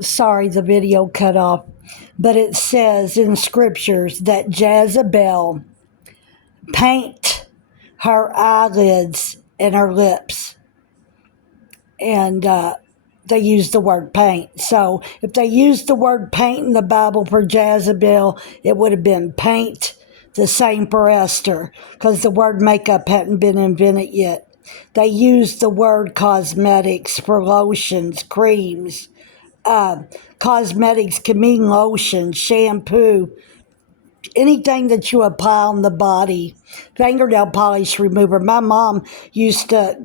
Sorry, the video cut off. But it says in scriptures that Jezebel paint her eyelids and her lips. And they use the word paint. So if they used the word paint in the Bible for Jezebel, it would have been paint. The same for Esther, because the word makeup hadn't been invented yet. They used the word cosmetics for lotions, creams. Cosmetics can mean lotion, shampoo, anything that you apply on the body. Fingernail polish remover. My mom used to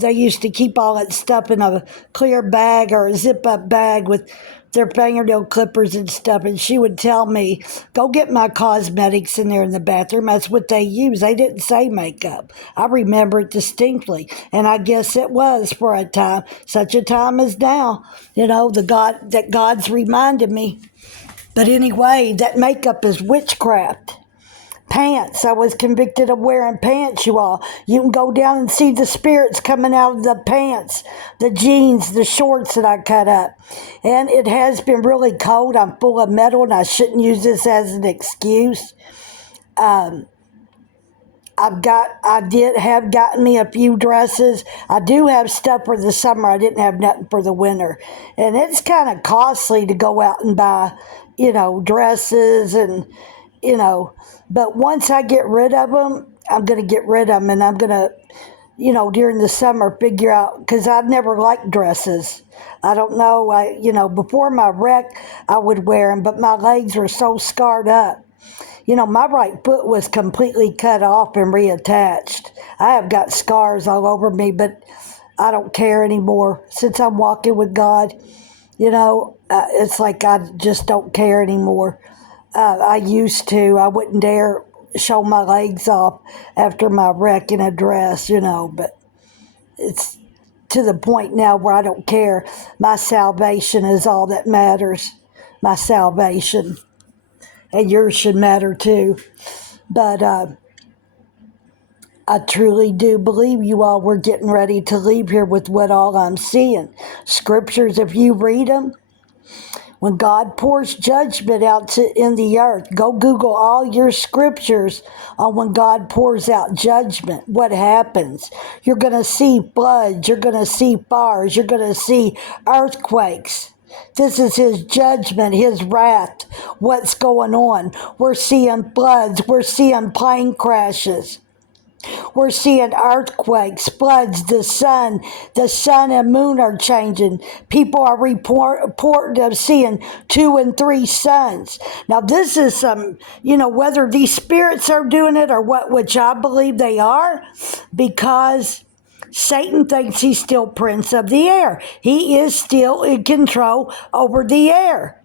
they used to keep all that stuff in a clear bag or a zip up bag with their fingernail clippers and stuff, and she would tell me, go get my cosmetics in there in the bathroom. That's what they use. They didn't say makeup. I remember it distinctly, and I guess it was for a time, such a time as now, God's reminded me. But anyway, that makeup is witchcraft. Pants. I was convicted of wearing pants, you all. You can go down and see the spirits coming out of the pants, the jeans, the shorts that I cut up. And it has been really cold. I'm full of metal, and I shouldn't use this as an excuse. I did have gotten me a few dresses. I do have stuff for the summer. I didn't have nothing for the winter. And it's kind of costly to go out and buy, dresses and, but once I get rid of them, I'm going to get rid of them, and I'm going to, during the summer figure out, because I've never liked dresses. I don't know. Before my wreck, I would wear them, but my legs were so scarred up. My right foot was completely cut off and reattached. I have got scars all over me, but I don't care anymore. Since I'm walking with God, it's like I just don't care anymore. I used to. I wouldn't dare show my legs off after my wreck in a dress, but it's to the point now where I don't care. My salvation is all that matters. My salvation. And yours should matter too. But I truly do believe you all were getting ready to leave here with what all I'm seeing. Scriptures, if you read them, when God pours judgment out in the earth, go Google all your scriptures on when God pours out judgment, what happens. You're going to see floods, you're going to see fires, you're going to see earthquakes. This is his judgment, his wrath, what's going on. We're seeing floods, we're seeing plane crashes. We're seeing earthquakes, floods, the sun and moon are changing. People are reporting of seeing 2 and 3 suns. Now this is whether these spirits are doing it or what, which I believe they are, because Satan thinks he's still prince of the air. He is still in control over the air.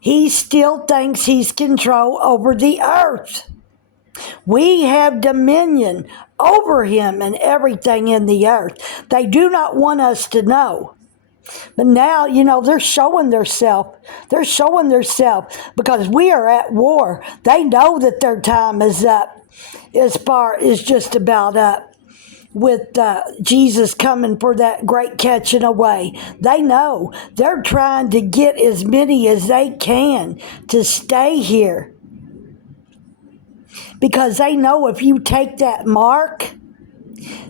He still thinks he's control over the earth. We have dominion over him and everything in the earth. They do not want us to know. But now, they're showing themselves. They're showing themselves because we are at war. They know that their time is up. As far as just about up. With Jesus coming for that great catching away. They know. They're trying to get as many as they can to stay here. Because they know if you take that mark,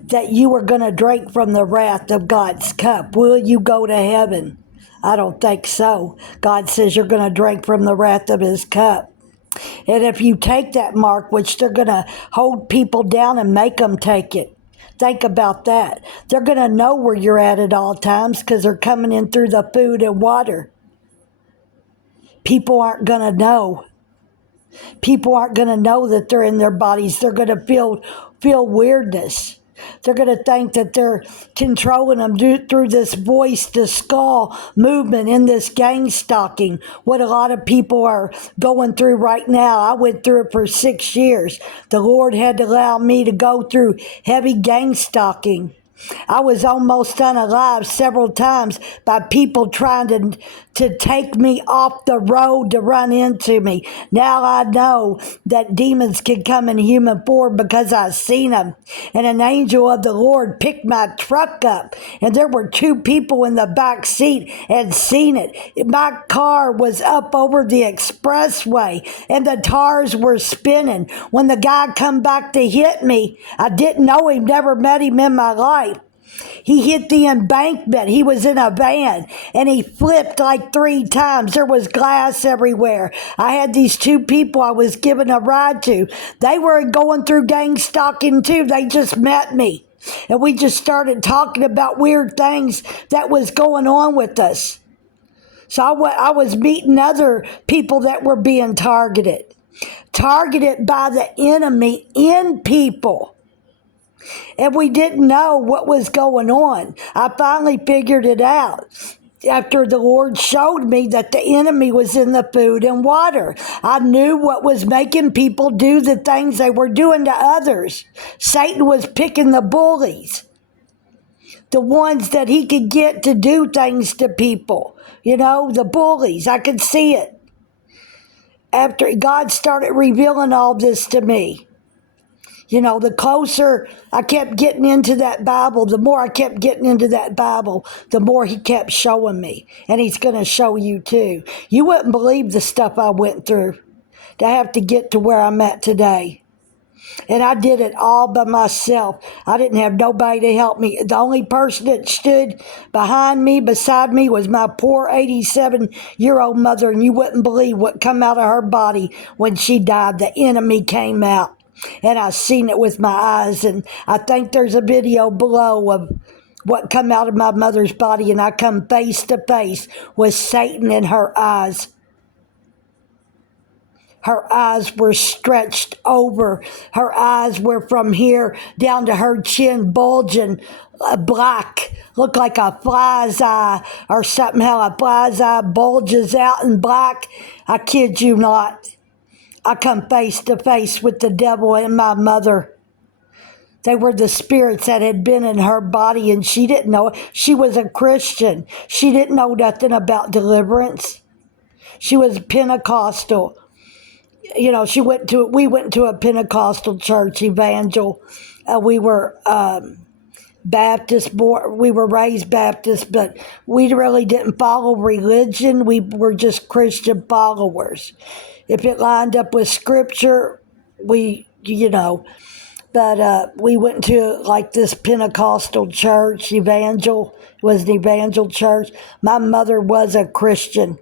that you are going to drink from the wrath of God's cup. Will you go to heaven? I don't think so. God says you're going to drink from the wrath of his cup. And if you take that mark, which they're going to hold people down and make them take it. Think about that. They're going to know where you're at all times because they're coming in through the food and water. People aren't going to know. People aren't going to know that they're in their bodies. They're going to feel weirdness. They're going to think that they're controlling them through this voice to skull movement in this gang stalking. What a lot of people are going through right now. I went through it for 6 years. The Lord had to allow me to go through heavy gang stalking. I was almost unalive several times by people trying to take me off the road to run into me. Now I know that demons can come in human form because I've seen them. And an angel of the Lord picked my truck up, and there were two people in the back seat and seen it. My car was up over the expressway, and the tires were spinning. When the guy come back to hit me, I didn't know him, never met him in my life. He hit the embankment. He was in a van, and he flipped like 3 times. There was glass everywhere. I had these two people I was giving a ride to. They were going through gang stalking too. They just met me, and we just started talking about weird things that was going on with us. So I was meeting other people that were being targeted by the enemy in people. And we didn't know what was going on. I finally figured it out after the Lord showed me that the enemy was in the food and water. I knew what was making people do the things they were doing to others. Satan was picking the bullies, the ones that he could get to do things to people. You know, the bullies. I could see it. After God started revealing all this to me. You know, the closer I kept getting into that Bible, the more I kept getting into that Bible, the more he kept showing me. And he's going to show you too. You wouldn't believe the stuff I went through to have to get to where I'm at today. And I did it all by myself. I didn't have nobody to help me. The only person that stood beside me, was my poor 87-year-old mother. And you wouldn't believe what come out of her body when she died. The enemy came out. And I seen it with my eyes, and I think there's a video below of what come out of my mother's body, and I come face to face with Satan in her eyes. Her eyes were stretched over. Her eyes were from here down to her chin, bulging black. Looked like a fly's eye or something, how a fly's eye bulges out in black. I kid you not. I come face to face with the devil and my mother. They were the spirits that had been in her body, and she didn't know it. She was a Christian. She didn't know nothing about deliverance. She was Pentecostal. You know, we went to a Pentecostal church, evangel. We were Baptist, we were raised Baptist, but we really didn't follow religion. We were just Christian followers. If it lined up with scripture, but we went to like this Pentecostal church, evangel, it was an evangel church. My mother was a Christian.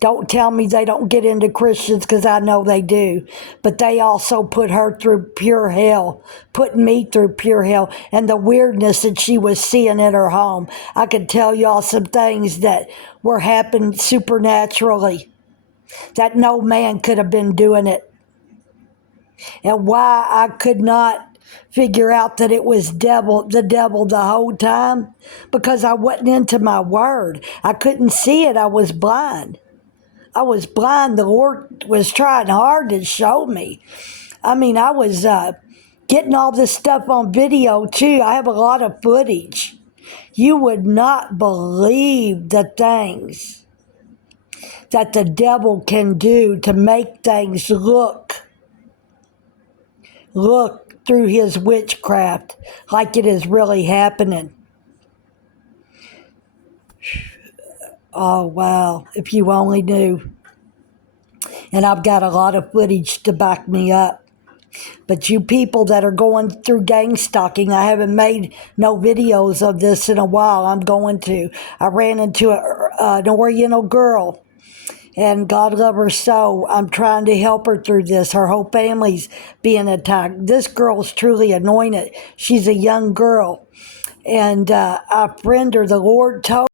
Don't tell me they don't get into Christians, because I know they do. But they also put her through pure hell, put me through pure hell, and the weirdness that she was seeing in her home. I could tell y'all some things that were happening supernaturally, that no man could have been doing it. And why I could not figure out that it was the devil the whole time, because I wasn't into my word. I couldn't see it. I was blind. The Lord was trying hard to show me. I mean, I was getting all this stuff on video too. I have a lot of footage. You would not believe the things that the devil can do to make things look through his witchcraft like it is really happening. Oh, wow. If you only knew. And I've got a lot of footage to back me up. But you people that are going through gang stalking, I haven't made no videos of this in a while. I'm going to. I ran into an Oriental girl, and God love her so. I'm trying to help her through this. Her whole family's being attacked. This girl's truly anointed. She's a young girl. And I friend her. The Lord told